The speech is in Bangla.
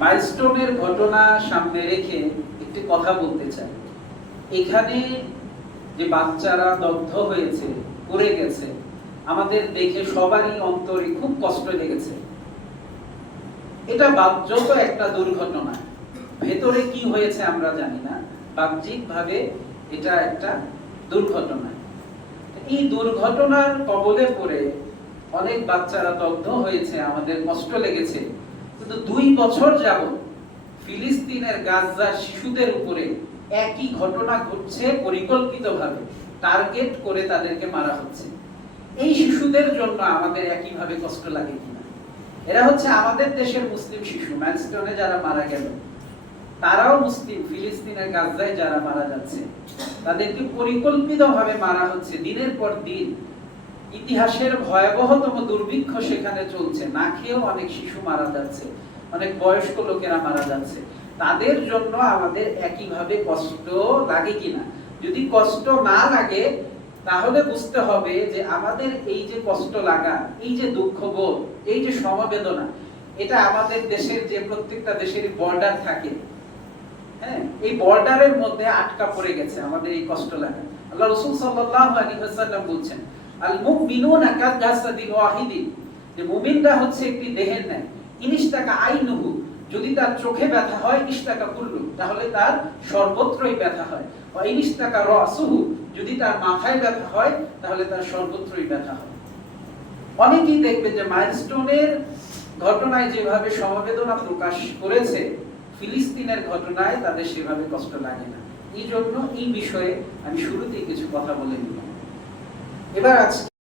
মাইলস্টোনের ঘটনা সামনে রেখে একটি কথা বলতে চাই। এখানে যে বাচ্চারা দগ্ধ হয়েছে, পড়ে গেছে, আমাদের দেখে সবারই অন্তরে খুব কষ্ট লেগেছে। এটা বাহ্যত একটা দুর্ঘটনা, ভেতরে কি হয়েছে আমরা জানি না, বাহ্যিকভাবে এটা একটা দুর্ঘটনা। এই দুর্ঘটনার কবলে পড়ে অনেক বাচ্চারা দগ্ধ হয়েছে, আমাদের কষ্ট লেগেছে। কিন্তু 2 বছর যাবত ফিলিস্তিনের গাজার শিশুদের উপরে একই ঘটনা ঘটছে, পরিকল্পিতভাবে টার্গেট করে তাদেরকে মারা হচ্ছে। এই শিশুদের জন্য আমাদের একইভাবে কষ্ট লাগে কিনা? এরা হচ্ছে আমাদের দেশের মুসলিম শিশু। ম্যানস্টোনে যারা মারা গেল তারাও মুসলিম। ফিলিস্তিনের গাজায় যারা মারা যাচ্ছে তাদেরকে পরিকল্পিতভাবে মারা হচ্ছে দিনের পর দিন। ইতিহাসের ভয়াবহতম দুর্ভিক্ষ সেখানে চলছে, না খেয়েও অনেক শিশু মারা যাচ্ছে, অনেক বয়স্ক লোকেরা মারা যাচ্ছে। তাদের জন্য আমাদের একইভাবে কষ্ট লাগে কিনা? যদি কষ্ট না লাগে তাহলে বুঝতে হবে যে আমাদের এই যে কষ্ট লাগা, এই যে দুঃখবোধ, এই যে সমবেদনা, এটা আমাদের দেশের যে প্রত্যেকটা দেশেরই বর্ডার থাকে, হ্যাঁ, এই বর্ডারের মধ্যে আটকা পড়ে গেছে আমাদের এই কষ্ট লাগা। আল্লাহ রাসূল সাল্লাল্লাহু আলাইহি ওয়াসাল্লাম বলছেন, আল মুমিনুনা কাজাসাদিন ওয়াহিদিন, যে মুমিনরা হচ্ছে একটি দেহের ন্যায়। ইনিশতাকা আইনুহু, যদি তার চোখে ব্যথা হয়, ইশতাকা কুল্লু, তাহলে তার সর্বত্রই ব্যথা হয়। ওয়া ইনিশতাকা রাসুহু, যদি তার মাথায় ব্যথা হয় তাহলে তার সর্বত্রই ব্যথা হয়। অনেকেই দেখবে যে মাইলস্টোনের ঘটনায় যেভাবে সমবেদনা প্রকাশ করেছে, ফিলিস্তিনের ঘটনায় তাদের সেভাবে কষ্ট লাগে না। এই জন্য এই বিষয়ে আমি শুরুতেই কিছু কথা বলে নিলাম। এবার আজকে